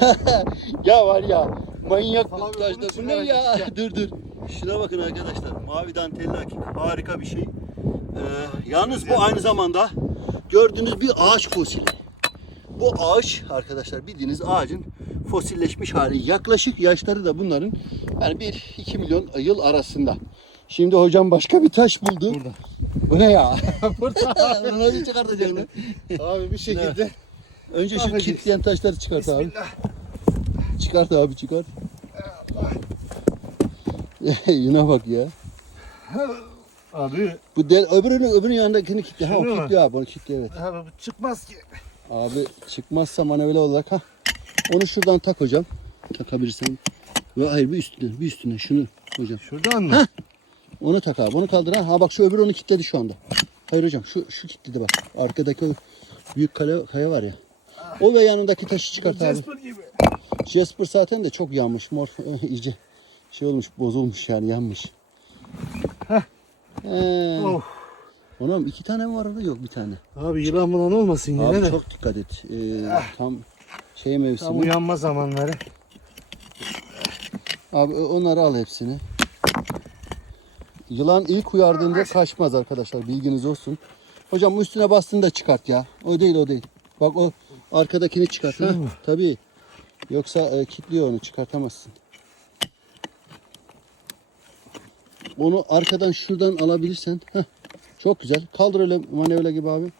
ya var ya manyak bunu Bu ne ya? dur dur. Şuna bakın arkadaşlar. Mavi dantelli akik. Harika bir şey. Ee, yalnız bu aynı zamanda gördüğünüz bir ağaç fosili. Bu ağaç arkadaşlar bildiğiniz ağacın fosilleşmiş hali. Yaklaşık yaşları da bunların yani 1-2 milyon yıl arasında. Şimdi hocam başka bir taş buldu. Burada. Bu ne ya? Burada. Bunu nasıl çıkartacaksın? Abi bir şekilde. Önce şu Bakacağız. kilitleyen taşları çıkart abi. Bismillah. Çıkart abi çıkart. Yine bak ya. Abi, Bu del öbürünün öbürünün yanındakini kilitle. Ha o Şunu mu? kilitliyor abi onu kilitliyor evet. abi bu çıkmaz ki. Abi çıkmazsa manevra olarak ha. Onu şuradan tak hocam. Takabilirsen. Ve hayır bir üstüne bir üstüne şunu hocam. Şuradan mı? Onu tak abi. Onu kaldır ha. Ha bak şu öbür onu kilitledi şu anda. Hayır hocam şu şu kilitledi bak. Arkadaki o büyük kale, kaya var ya. O ve yanındaki taşı çıkart abi. Jasper gibi. Jasper zaten de çok yanmış. Mor iyice şey olmuş, bozulmuş yani yanmış. Heh. Oh. Oğlum iki tane mi var orada? Yok bir tane. Abi yılan bulan olmasın yine Abi de. çok dikkat et. Ee, tam şey mevsimi. Tam uyanma zamanları. Abi onları al hepsini. Yılan ilk uyardığında kaçmaz arkadaşlar. Bilginiz olsun. Hocam üstüne bastığını da çıkart ya. O değil o değil. Bak o arkadakini çıkart. Ha. Tabii. Yoksa e, kilitliyor onu çıkartamazsın. Onu arkadan şuradan alabilirsen. Heh, çok güzel. Kaldır öyle manevra gibi abi.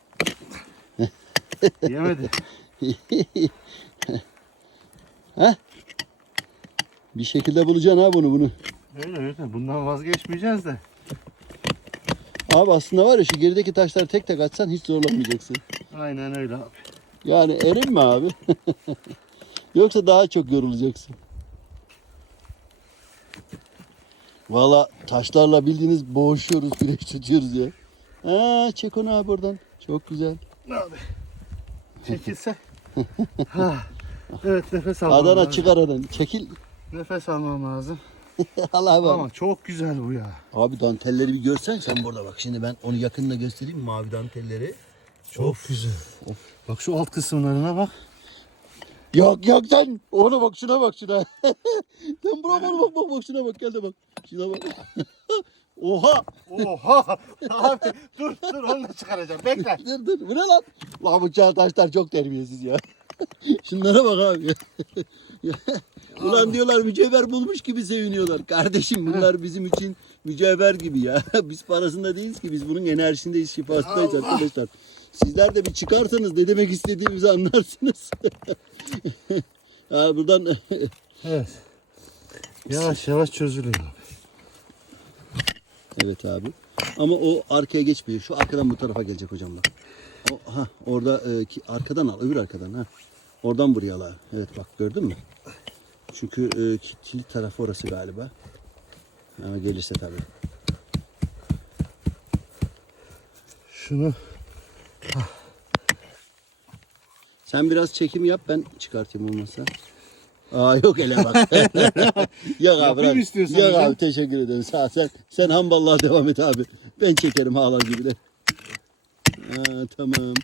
Yemedi. Bir şekilde bulacaksın ha bunu bunu. öyle öyle. Bundan vazgeçmeyeceğiz de. Abi aslında var ya şu gerideki taşları tek tek atsan hiç zorlanmayacaksın. Aynen öyle abi. Yani erin mi abi? Yoksa daha çok yorulacaksın. Valla taşlarla bildiğiniz boğuşuyoruz, güreş tutuyoruz ya. Ha, çek onu abi oradan. Çok güzel. Abi. Çekilse. ha. Evet nefes almam Adana lazım. çık aradan. Çekil. Nefes almam lazım. Allah abi. Ama çok güzel bu ya. Abi dantelleri bir görsen sen burada bak. Şimdi ben onu yakında göstereyim mavi dantelleri. Çok güzel. Bak şu alt kısımlarına bak. Yok yok sen. Ona bak şuna bak şuna. sen buna bak bak bak bak şuna bak gel de bak. Şuna bak. Oha. Oha! Abi dur dur onu da çıkaracağım. Bekle. Dur dur bu ne lan? Lan bu çağdaşlar çok terbiyesiz ya. Şunlara bak abi. Ulan diyorlar mücevher bulmuş gibi seviniyorlar. Kardeşim bunlar bizim için mücevher gibi ya. Biz parasında değiliz ki biz bunun enerjisindeyiz, şifasındayız arkadaşlar. Sizler de bir çıkarsanız ne demek istediğimizi anlarsınız. ha, buradan Evet. Yavaş yavaş çözülüyor. Evet abi. Ama o arkaya geçmiyor. Şu arkadan bu tarafa gelecek hocam bak. O, ha, orada e, ki, arkadan al. Öbür arkadan. ha. Oradan buraya al. abi. Evet bak gördün mü? Çünkü e, ki- kilit tarafı orası galiba. Ama gelirse tabii. Şunu Sen biraz çekim yap ben çıkartayım olmasa. Aa yok ele bak. yok abi. Yapayım istiyorsan Yok abi teşekkür ederim. Sağ sen sen hamballığa devam et abi. Ben çekerim ağlar gibi de. Ha, tamam.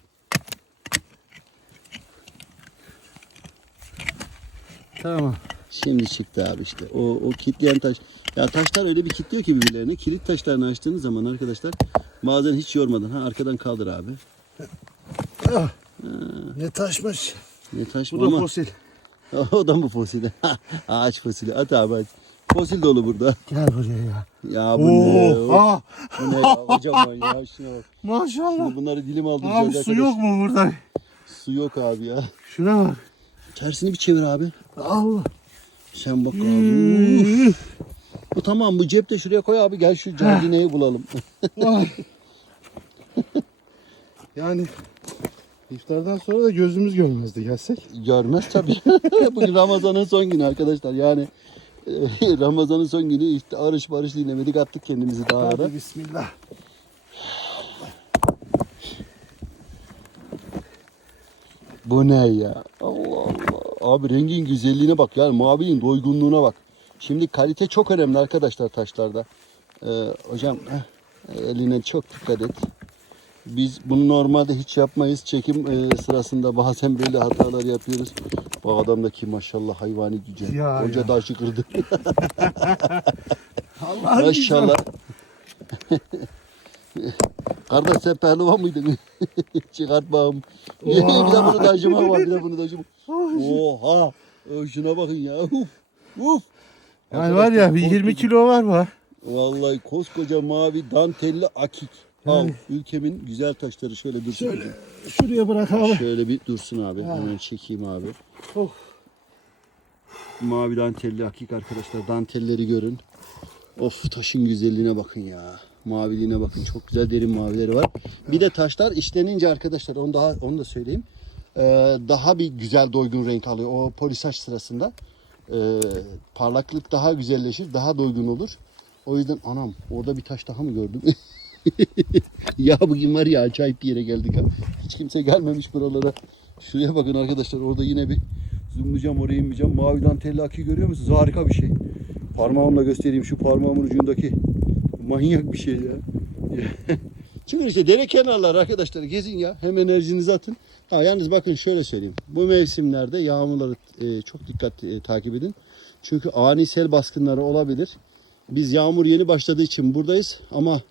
Tamam. Şimdi çıktı abi işte. O, o kitleyen taş. Ya taşlar öyle bir kilitliyor ki birbirlerini. Kilit taşlarını açtığınız zaman arkadaşlar bazen hiç yormadan ha arkadan kaldır abi. Ne taşmış. Ne taş Bu da ama fosil. o da mı fosili? Ağaç fosili. At abi at. Fosil dolu burada. Gel buraya ya. Ya bu ne? Oha! Bu ne ya? Kocaman ya. Şuna bak. Maşallah. Şimdi bunları dilim aldıracağız Abi su arkadaş. yok mu burada? Su yok abi ya. Şuna bak. Tersini bir çevir abi. Allah. Sen bak abi. Uf. Bu tamam bu cepte şuraya koy abi. Gel şu candineyi bulalım. Yani iftardan sonra da gözümüz görmezdi gelsek. Görmez tabii. Bugün Ramazan'ın son günü arkadaşlar. Yani e, Ramazan'ın son günü işte arış barış dinlemedik attık kendimizi dağlara. Hadi bismillah. Bu ne ya? Allah. Abi rengin güzelliğine bak. Yani mavinin doygunluğuna bak. Şimdi kalite çok önemli arkadaşlar taşlarda. Ee, hocam heh, eline çok dikkat et. Biz bunu normalde hiç yapmayız. Çekim e, sırasında bazen böyle hatalar yapıyoruz. Bu adamdaki maşallah hayvani gücü. Ya, Onca ya. taşı kırdı. Maşallah. Kardeş sen pehlivan mıydın? Çıkart bakalım. bir de bunu taşıma var bir de bunu taşıma. Oha. Şuna bakın ya. Uf. Uf. Yani var ya bir 20 kilo var var. Vallahi koskoca mavi dantelli akik. Al ülkemin güzel taşları şöyle dursun. Şöyle şuraya bırak abi. Şöyle bir dursun abi. Hemen çekeyim abi. Of. Mavi dantelli akik arkadaşlar. Dantelleri görün. Of taşın güzelliğine bakın ya. Maviliğine bakın. Çok güzel derin mavileri var. Bir de taşlar işlenince arkadaşlar onu daha onu da söyleyeyim. Ee, daha bir güzel doygun renk alıyor. O polisaj sırasında ee, parlaklık daha güzelleşir, daha doygun olur. O yüzden anam orada bir taş daha mı gördüm? ya bugün var ya acayip bir yere geldik ha. Hiç kimse gelmemiş buralara. Şuraya bakın arkadaşlar orada yine bir zoomlayacağım oraya inmeyeceğim. Mavi dantelli akı görüyor musunuz? Harika bir şey. Parmağımla göstereyim şu parmağımın ucundaki manyak bir şey ya. Çünkü işte dere kenarları arkadaşlar gezin ya. Hem enerjinizi atın. Ha, yalnız bakın şöyle söyleyeyim. Bu mevsimlerde yağmurları e, çok dikkat e, takip edin. Çünkü ani sel baskınları olabilir. Biz yağmur yeni başladığı için buradayız ama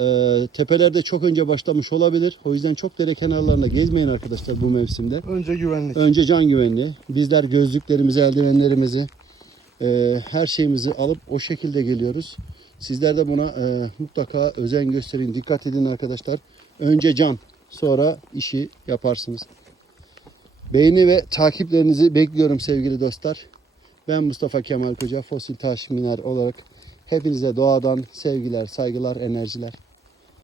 e, tepelerde çok önce başlamış olabilir. O yüzden çok dere kenarlarında gezmeyin arkadaşlar bu mevsimde. Önce güvenlik. Önce can güvenliği. Bizler gözlüklerimizi, eldivenlerimizi, e, her şeyimizi alıp o şekilde geliyoruz. Sizler de buna e, mutlaka özen gösterin, dikkat edin arkadaşlar. Önce can, sonra işi yaparsınız. Beğeni ve takiplerinizi bekliyorum sevgili dostlar. Ben Mustafa Kemal Koca, Fosil Taş Miner olarak hepinize doğadan sevgiler, saygılar, enerjiler.